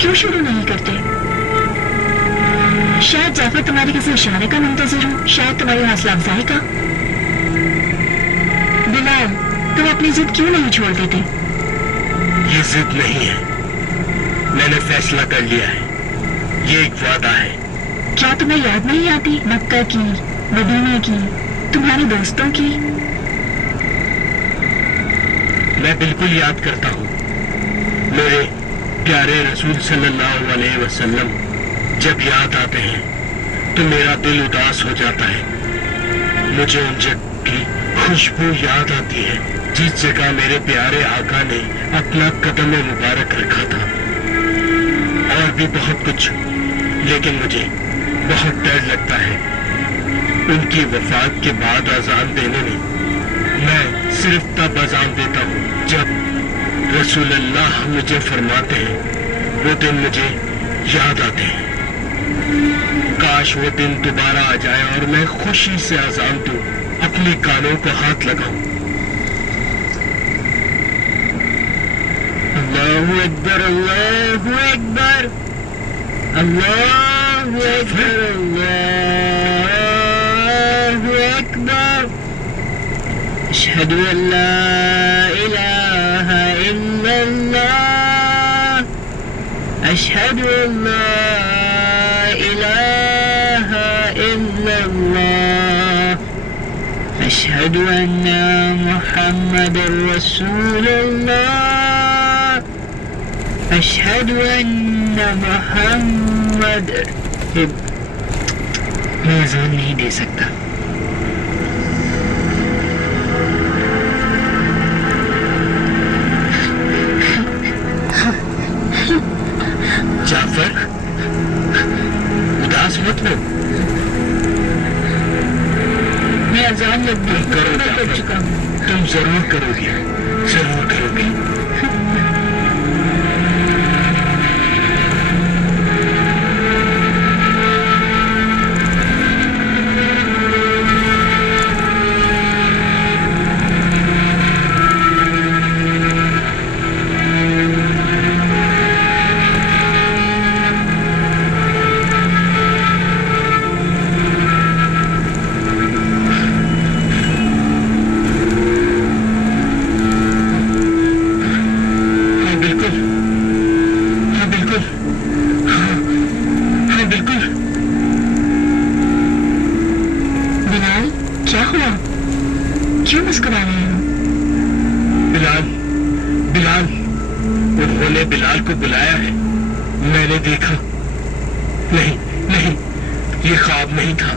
کیوں شروع نہیں کرتے؟ شاید جعفر تمہاری کسی اشارے کا منتظر ہو، شاید تمہاری حوصلہ افزائی کا۔ بلال، تم اپنی ضد کیوں نہیں چھوڑ دیتے؟ یہ ضد نہیں ہے، میں نے فیصلہ کر لیا ہے، یہ ایک وعدہ ہے۔ کیا تمہیں یاد نہیں آتی مکہ کی، مدینے کی، تمہارے دوستوں کی؟ میں بالکل یاد کرتا ہوں، میرے پیارے رسول صلی اللہ علیہ وسلم جب یاد آتے ہیں تو میرا دل اداس ہو جاتا ہے۔ مجھے ان جگہ کی خوشبو یاد آتی ہے جس جگہ میرے پیارے آقا نے اپنا قدم مبارک رکھا تھا، اور بھی بہت کچھ، لیکن مجھے بہت ڈر لگتا ہے ان کی وفات کے بعد اذان دینے میں۔ میں صرف تب اذان دیتا ہوں جب رسول اللہ مجھے فرماتے ہیں، وہ دن مجھے یاد آتے ہیں۔ کاش وہ دن دوبارہ آ جائے اور میں خوشی سے اذان دوں، اپنے کانوں کو ہاتھ لگاؤں۔ اللہ اکبر، اللہ اکبر، اللہ اکبر، اللہ اکبر، اشہد ان لا الہ الا اللہ، اشہد ان لا الہ الا اللہ، اشہد ان محمد رسول اللہ، اشہد ان محمد۔ میں اذان نہیں دے سکتا۔ جعفر، اداس مت ہو، میں اذان لگ تم کرو کر جعفر، چکا ہوں۔ تم ضرور کرو گے، ضرور کرو گے۔ کیوں مسکرا رہے ہو؟ بلال، انہوں نے بلال کو بلایا ہے، میں نے دیکھا۔ نہیں، یہ خواب نہیں تھا،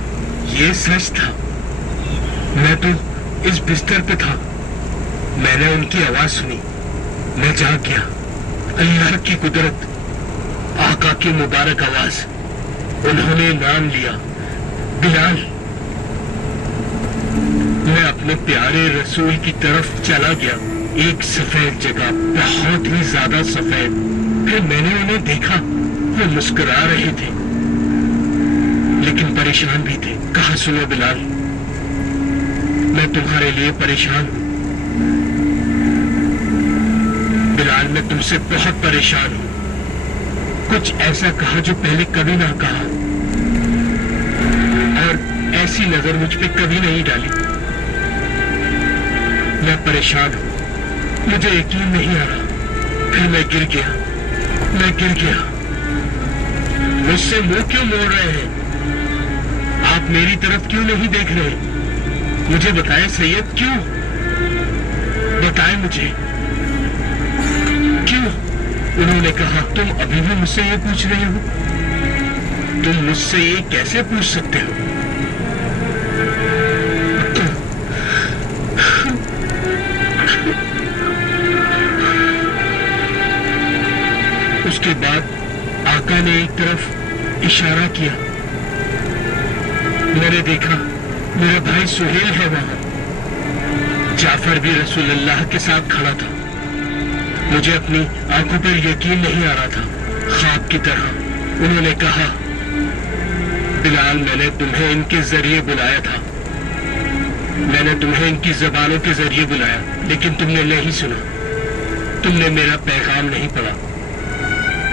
یہ سچ تھا۔ میں تو اس بستر پہ تھا، میں نے ان کی آواز سنی، میں جاگ گیا۔ اللہ کی قدرت، آقا کی مبارک آواز، انہوں نے نام لیا، بلال۔ میں اپنے پیارے رسول کی طرف چلا گیا، ایک سفید جگہ، بہت ہی زیادہ سفید۔ پھر میں نے انہیں دیکھا، وہ مسکرا رہے تھے لیکن پریشان بھی تھے۔ کہا، سنو بلال، میں تمہارے لیے پریشان ہوں۔ بلال، میں تم سے بہت پریشان ہوں۔ کچھ ایسا کہا جو پہلے کبھی نہ کہا، اور ایسی نظر مجھ پہ کبھی نہیں ڈالی۔ میں پریشان ہوں، مجھے یقین نہیں آ رہا۔ پھر میں گر گیا۔ مجھ سے منہ کیوں موڑ رہے ہیں؟ آپ میری طرف کیوں نہیں دیکھ رہے؟ مجھے بتائیں سید، کیوں؟ بتائیں مجھے کیوں؟ انہوں نے کہا، تم ابھی بھی مجھ سے یہ پوچھ رہے ہو؟ تم مجھ سے یہ کیسے پوچھ سکتے ہو؟ اس کے بعد آقا نے ایک طرف اشارہ کیا، میں نے دیکھا میرا بھائی سہیل ہے وہاں۔ جعفر بھی رسول اللہ کے ساتھ کھڑا تھا۔ مجھے اپنی آنکھوں پر یقین نہیں آ رہا تھا، خواب کی طرح۔ انہوں نے کہا، بلال، میں نے تمہیں ان کے ذریعے بلایا تھا، میں نے تمہیں ان کی زبانوں کے ذریعے بلایا، لیکن تم نے نہیں سنا، تم نے میرا پیغام نہیں پڑھا،